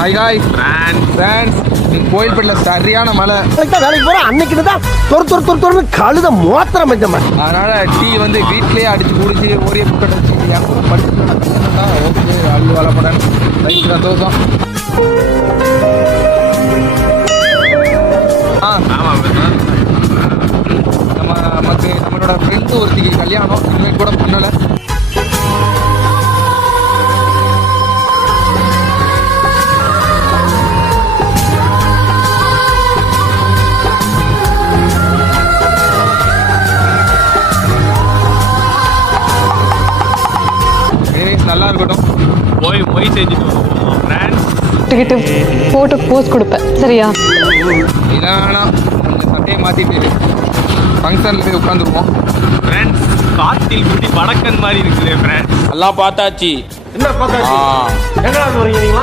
Hi hi friends, கோயில்பட்டில் சரியான மழை. வேலைக்கு போகிறோம். அன்னைக்கு தான் தொறு கழுத மோத்திரம் அதனால டீ வந்து வீட்லேயே அடிச்சு குடிச்சு ஒரே புக்கெட் வச்சு என் கூட படிச்சுட்டு ஓகே அள்ளு வளப்படன் ரைட் சந்தோஷம். நம்மளோட ஃப்ரெண்டு ஒருத்திக்கு கல்யாணம் இனிமேல் கூட பண்ணலை. நல்லா இருக்கட்டும். போய் செஞ்சுட்டு போட்டோ போஸ்ட் கொடுப்பேன் சரியா? இல்லை வேணாம், கொஞ்சம் சட்டையை மாற்றிட்டு ஃபங்க்ஷனில் போய் உட்காந்துருவோம். ஃப்ரெண்ட்ஸ், காத்தில் குடி வடக்கன் மாதிரி இருக்குது ஃப்ரெண்ட்ஸ். எல்லாம் பார்த்தாச்சு. என்ன பார்த்தாச்சு? எங்கடா வரீங்க?